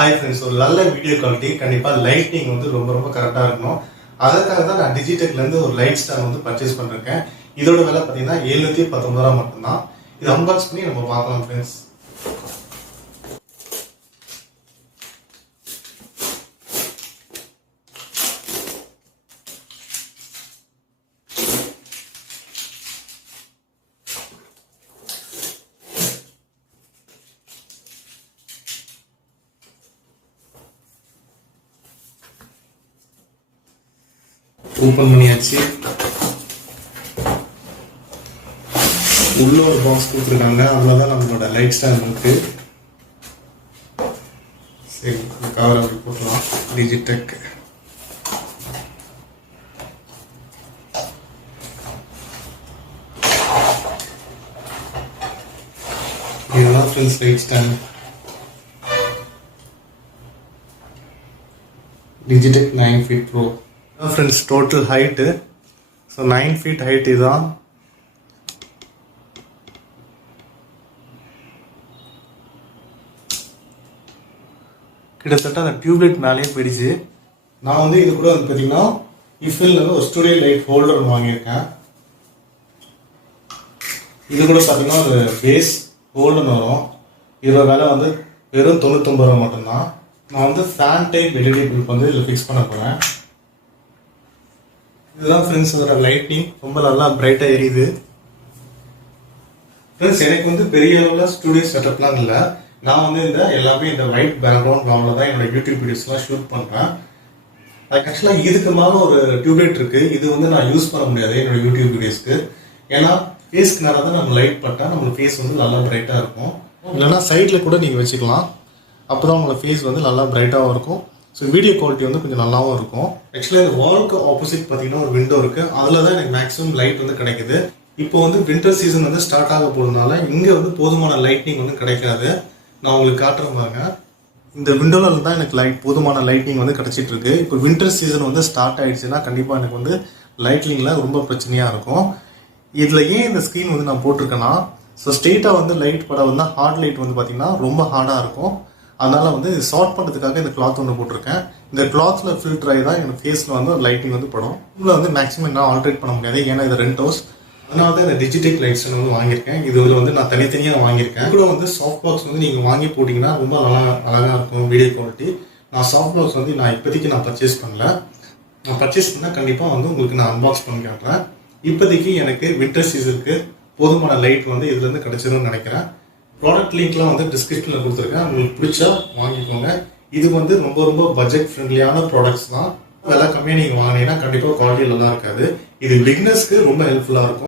Hi friends, ஒரு நல்ல video quality கண்டிப்பாக லைட்டிங் வந்து ரொம்ப ரொம்ப கரெக்டாக இருக்கணும். அதுக்காக தான் நான் டிஜிடெக்லேருந்து ஒரு லைட் ஸ்டாண்ட் வந்து பர்ச்சேஸ் பண்ணிருக்கேன். இதோட விலை பார்த்தீங்கன்னா 719 மட்டும்தான். இது அன்பாக்ஸ் பண்ணி நம்ம பார்க்கலாம் ஃப்ரெண்ட்ஸ். ஓப்பன் பண்ணியாச்சு. உள்ள ஒரு பாக்ஸ் கொடுத்துருக்காங்க, அதில் தான் நம்மளோட லைட் ஸ்டாண்ட் இருக்கு. சரி, கவர் அப்படி போட்டலாம். டிஜிடெக் இதுதான் friends light stand. Digitek 9 feet Pro. Friends total height. So 9 feet height இதுதான். கிட்டத்தட்ட அந்த டியூப்லைட் மேலேயே போயிடுச்சு. நான் வந்து இது கூட வந்து பார்த்தீங்கன்னா இஃபில் ஒரு ஸ்டூடியோ லைட் ஹோல்டர் வாங்கியிருக்கேன். இது கூட பார்த்தீங்கன்னா ஒரு பேஸ் ஹோல்டர் வரும். இதோட விலை வந்து வெறும் 99 ரூபா மட்டும்தான். நான் வந்து ஃபேன் டைப் எல்இடி பல்ப் வந்து இதில் ஃபிக்ஸ் பண்ண போகிறேன். இதுதான் ஃப்ரெண்ட்ஸ் அதோட லைட்டிங் ரொம்ப நல்லா பிரைட்டாக எரியுது. ஃப்ரெண்ட்ஸ் எனக்கு வந்து பெரிய அளவில் ஸ்டூடியோ செட்டப்லாம் இல்லை. நான் வந்து எல்லாமே இந்த ஒயிட் பேக்ரவுண்ட் வாங்கில் தான் என்னோட யூடியூப் வீடியோஸ்லாம் ஷூட் பண்ணுறேன். அதுக்கு ஆக்சுவலாக இதுக்கு மேலே ஒரு டியூப்லைட் இருக்குது. இது வந்து நான் யூஸ் பண்ண முடியாது என்னோட யூடியூப் வீடியோஸ்க்கு. ஏன்னா ஃபேஸ்க்கு நேரம் தான் நம்ம லைட் பட்டால் நம்மளுக்கு ஃபேஸ் வந்து நல்லா பிரைட்டாக இருக்கும். இல்லைன்னா சைடில் கூட நீங்கள் வச்சுக்கலாம். அப்போ தான் உங்களோட ஃபேஸ் வந்து நல்லா பிரைட்டாகவும் இருக்கும். ஸோ வீடியோ குவாலிட்டி வந்து கொஞ்சம் நல்லாவும் இருக்கும். ஆக்சுவலாக இந்த வால்க்கு ஆப்போசிட் பார்த்தீங்கன்னா ஒரு விண்டோ இருக்குது. அதில் தான் எனக்கு மேக்ஸிமம் லைட் வந்து கிடைக்குது. இப்போ வந்து வின்டர் சீசன் வந்து ஸ்டார்ட் ஆக போகிறதுனால இங்கே வந்து போதுமான லைட்னிங் வந்து கிடைக்காது. நான் உங்களுக்கு காட்டுறேன் பாருங்க. இந்த விண்டோவில் தான் எனக்கு போதுமான லைட்னிங் வந்து கிடைச்சிட்டு இருக்கு. இப்போ வின்டர் சீசன் வந்து ஸ்டார்ட் ஆயிடுச்சுன்னா கண்டிப்பாக எனக்கு வந்து லைட்னிங்ல ரொம்ப பிரச்சனையாக இருக்கும். இதில் ஏன் இந்த ஸ்க்ரீன் வந்து நான் போட்டிருக்கேன்னா, ஸோ ஸ்ட்ரெயிட்டாக வந்து லைட் படம் வந்து ஹார்ட் லைட் வந்து பார்த்தீங்கன்னா ரொம்ப ஹார்டாக இருக்கும். அதனால வந்து ஷார்ட் பண்ணுறதுக்காக இந்த கிளாத் ஒன்று போட்டிருக்கேன். இந்த கிளாத்தில் ஃபில்டர் ஆகி தான் எனக்கு ஃபேஸில் வந்து லைட்டிங் வந்து படும். இதில் வந்து மேக்ஸிமம் என்ன ஆல்ட்ரேட் பண்ண முடியாது, ஏன்னா இது ரெண்ட் ஹவுஸ். அதனால தான் இந்த டிஜிடெக் லைட் ஸ்டாண்ட் வந்து வாங்கியிருக்கேன். இது வந்து நான் தனித்தனியாக வாங்கியிருக்கேன். கூட வந்து சாஃப்ட் பாக்ஸ் வந்து நீங்கள் வாங்கி போட்டிங்கன்னா ரொம்ப அழகாக இருக்கும் வீடியோ குவாலிட்டி. நான் சாஃப்ட் பாக்ஸ் வந்து இப்போதைக்கு நான் பர்ச்சேஸ் பண்ணல. நான் பர்ச்சேஸ் பண்ணால் கண்டிப்பாக வந்து உங்களுக்கு நான் அன்பாக்ஸ் பண்ணி காட்டுறேன். இப்போதைக்கு எனக்கு வின்டர் சீசனுக்கு போதுமான லைட் வந்து இதுலேருந்து கிடைச்சிரும்னு நினைக்கிறேன். ப்ராடக்ட் லிங்க்லாம் வந்து டிஸ்கிரிப்ஷனில் கொடுத்துருக்கேன். உங்களுக்கு பிடிச்சா வாங்கிக்கோங்க. இது வந்து ரொம்ப ரொம்ப பட்ஜெட் ஃப்ரெண்ட்லியான ப்ராடக்ட்ஸ் தான். விலை கம்மியாக நீங்கள் வாங்கினீங்கன்னா கண்டிப்பாக குவாலிட்டி நல்லா இருக்காது. இது பிகினர்ஸ்க்கு ரொம்ப ஹெல்ப்ஃபுல்லாக இருக்கும்.